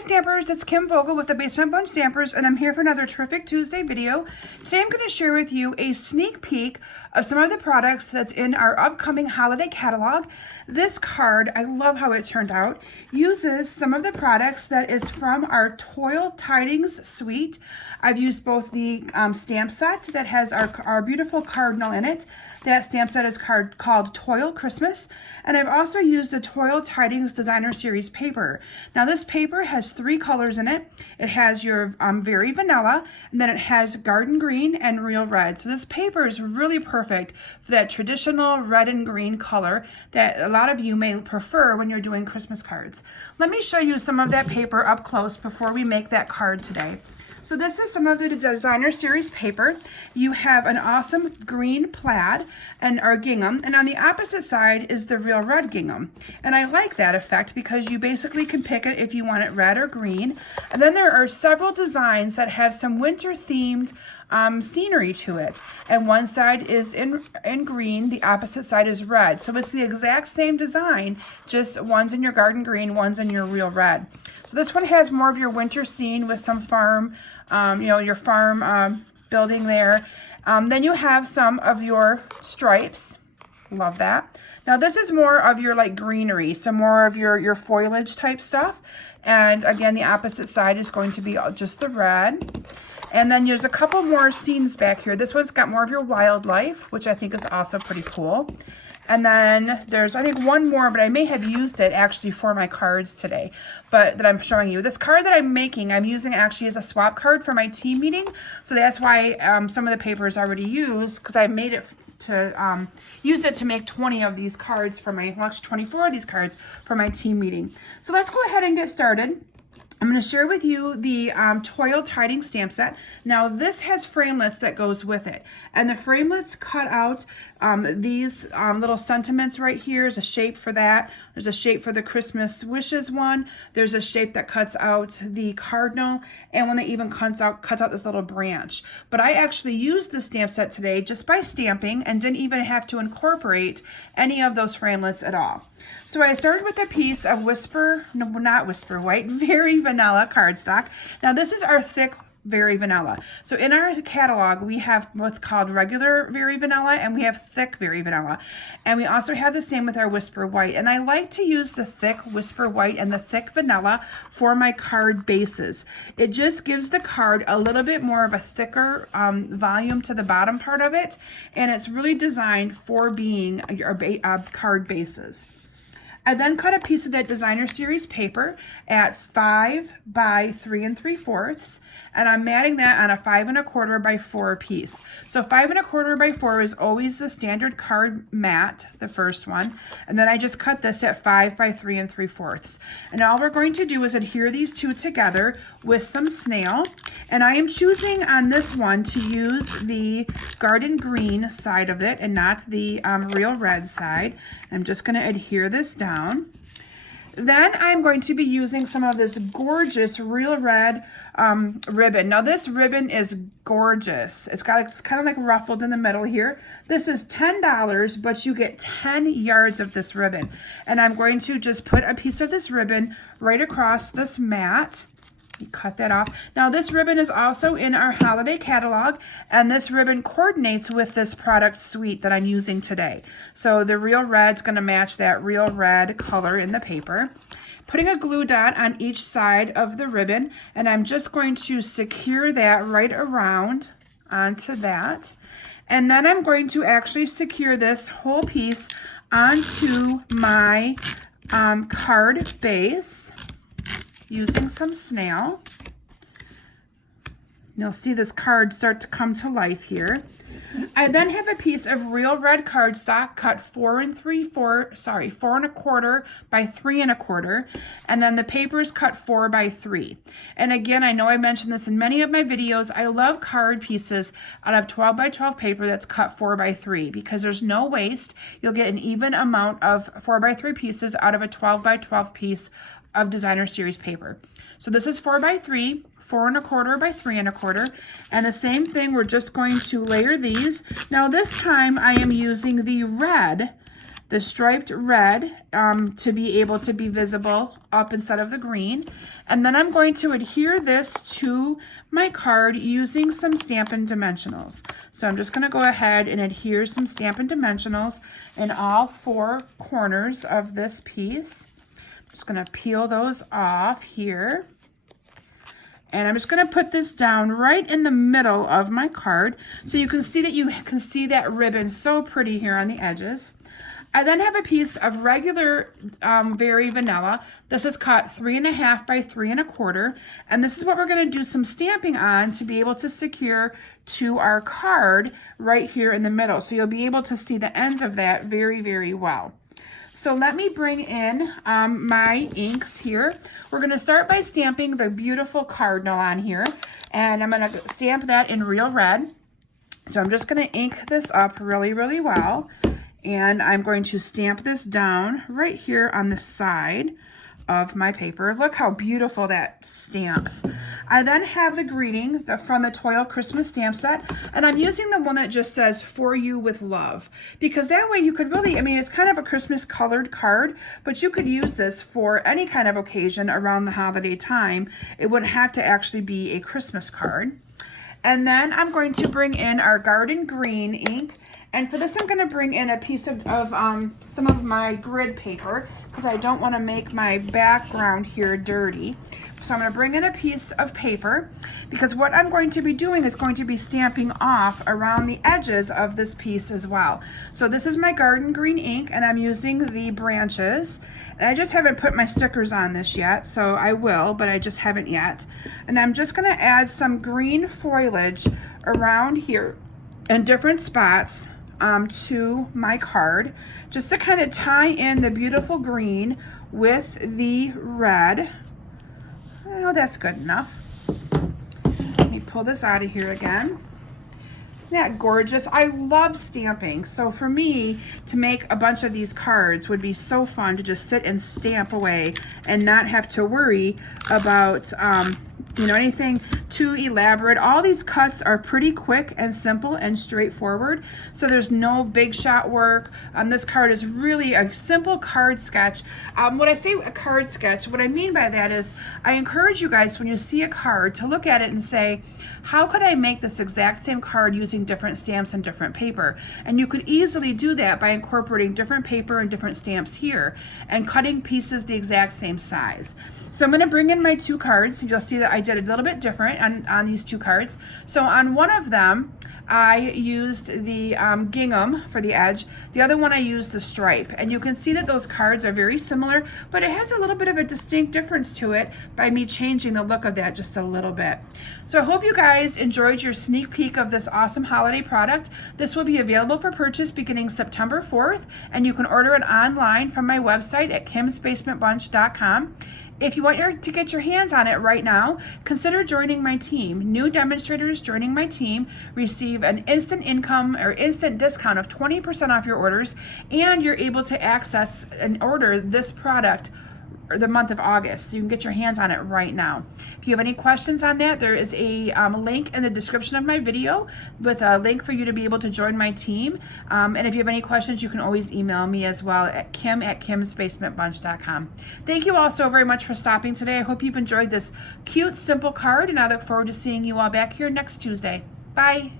Stampers, it's Kim Vogel with the Basement Bunch Stampers, and I'm here for another terrific Tuesday video. Today I'm going to share with you a sneak peek of some of the products that's in our upcoming holiday catalog. This card, I love how it turned out, uses some of the products that is from our Toile Tidings suite. I've used both the stamp set that has our beautiful cardinal in it. That stamp set is called Toile Christmas. And I've also used the Toile Tidings Designer Series paper. Now this paper has 3 colors in it. It has your Very Vanilla, and then it has Garden Green and Real Red. So this paper is really perfect for that traditional red and green color that a lot of you may prefer when you're doing Christmas cards. Let me show you some of that paper up close before we make that card today. So this is some of the Designer Series paper. You have an awesome green plaid and our gingham, and on the opposite side is the Real Red gingham. And I like that effect because you basically can pick it if you want it red or green. And then there are several designs that have some winter themed scenery to it. And one side is in green, the opposite side is red. So it's the exact same design, just one's in your garden green, one's in your real red. So this one has more of your winter scene with some farm, your farm building there. Then you have some of your stripes. Love that. Now this is more of your like greenery, so more of your foliage type stuff. And again, the opposite side is going to be just the red. And then there's a couple more scenes back here. This one's got more of your wildlife, which I think is also pretty cool. And then there's, I think, one more, but I may have used it actually for my cards today, but that I'm showing you. This card that I'm making, I'm using actually as a swap card for my team meeting. So that's why some of the paper is already used, because I made it to use it to make 20 of these cards for my, well, actually 24 of these cards for my team meeting. So let's go ahead and get started. I'm going to share with you the Toile Tidings stamp set. Now this has framelits that goes with it, and the framelits cut out these little sentiments right here. Is a shape for that. There's a shape for the Christmas wishes one. There's a shape that cuts out the cardinal, and one that even cuts out this little branch. But I actually used the stamp set today just by stamping and didn't even have to incorporate any of those framelits at all. So I started with a piece of White, Very Vanilla cardstock. Now this is our thick Very Vanilla. So in our catalog, we have what's called regular Very Vanilla, and we have thick Very Vanilla. And we also have the same with our Whisper White. And I like to use the thick Whisper White and the thick Vanilla for my card bases. It just gives the card a little bit more of a thicker volume to the bottom part of it. And it's really designed for being your card bases. I then cut a piece of that Designer Series paper at 5 by 3 3/4, and I'm matting that on a 5 1/4 by 4 piece. So 5 1/4 by 4 is always the standard card mat, the first one, and then I just cut this at 5 by 3 3/4. And all we're going to do is adhere these two together with some snail, and I am choosing on this one to use the garden green side of it and not the real red side. I'm just going to adhere this down. Then I'm going to be using some of this gorgeous real red ribbon. Now this ribbon is gorgeous. It's kind of like ruffled in the middle here. This is $10, but you get 10 yards of this ribbon. And I'm going to just put a piece of this ribbon right across this mat. Cut that off. Now this ribbon is also in our holiday catalog, and this ribbon coordinates with this product suite that I'm using today. So the real red's going to match that real red color in the paper. Putting a glue dot on each side of the ribbon, and I'm just going to secure that right around onto that. And then I'm going to actually secure this whole piece onto my card base using some snail. You'll see this card start to come to life here. I then have a piece of real red cardstock cut 4 1/4 by 3 1/4, and then the paper is cut 4 by 3. And again, I know I mentioned this in many of my videos, I love card pieces out of 12 by 12 paper that's cut 4 by 3 because there's no waste. You'll get an even amount of 4 by 3 pieces out of a 12 by 12 piece of Designer Series paper. So this is 4 by 3, 4 1/4 by 3 1/4, and the same thing, we're just going to layer these. Now this time I am using the red the striped red to be able to be visible up instead of the green. And then I'm going to adhere this to my card using some Stampin' Dimensionals. So I'm just going to go ahead and adhere some Stampin' Dimensionals in all 4 corners of this piece. I'm just going to peel those off here. And I'm just going to put this down right in the middle of my card so you can see that ribbon so pretty here on the edges. I then have a piece of regular Very Vanilla. This is cut 3.5 by 3 1/4, and this is what we're going to do some stamping on to be able to secure to our card right here in the middle. So you'll be able to see the ends of that very, very well. So let me bring in my inks here. We're going to start by stamping the beautiful cardinal on here, and I'm going to stamp that in real red. So I'm just going to ink this up really, really well. And I'm going to stamp this down right here on the side of my paper. Look how beautiful that stamps. I then have the greeting from the Toile Christmas stamp set, and I'm using the one that just says "For You with Love," because that way you could really, I mean, it's kind of a Christmas colored card, but you could use this for any kind of occasion around the holiday time. It wouldn't have to actually be a Christmas card. And then I'm going to bring in our garden green ink. And for this, I'm going to bring in a piece of some of my grid paper because I don't want to make my background here dirty. So I'm going to bring in a piece of paper because what I'm going to be doing is going to be stamping off around the edges of this piece as well. So this is my garden green ink, and I'm using the branches. And I just haven't put my stickers on this yet, so I will, but I just haven't yet. And I'm just going to add some green foliage around here in different spots to my card, just to kind of tie in the beautiful green with the red. Oh, that's good enough. Let me pull this out of here again. Isn't that gorgeous? I love stamping. So for me to make a bunch of these cards would be so fun to just sit and stamp away and not have to worry about anything too elaborate. All these cuts are pretty quick and simple and straightforward, so there's no big shot work. This card is really a simple card sketch. When I say a card sketch, what I mean by that is I encourage you guys, when you see a card, to look at it and say, how could I make this exact same card using different stamps and different paper? And you could easily do that by incorporating different paper and different stamps here and cutting pieces the exact same size. So I'm going to bring in my 2 cards. You'll see that I did a little bit different on these 2 cards. So on one of them, I used the gingham for the edge. The other one I used the stripe. And you can see that those cards are very similar, but it has a little bit of a distinct difference to it by me changing the look of that just a little bit. So I hope you guys enjoyed your sneak peek of this awesome holiday product. This will be available for purchase beginning September 4th, and you can order it online from my website at kimsbasementbunch.com. If you want to get your hands on it right now, consider joining my team. New demonstrators joining my team receive an instant income or instant discount of 20% off your orders, and you're able to access and order this product the month of August. So you can get your hands on it right now. If you have any questions on that, there is a link in the description of my video with a link for you to be able to join my team. And if you have any questions, you can always email me as well at kim@kimsbasementbunch.com. Thank you all so very much for stopping today. I hope you've enjoyed this cute, simple card, and I look forward to seeing you all back here next Tuesday. Bye.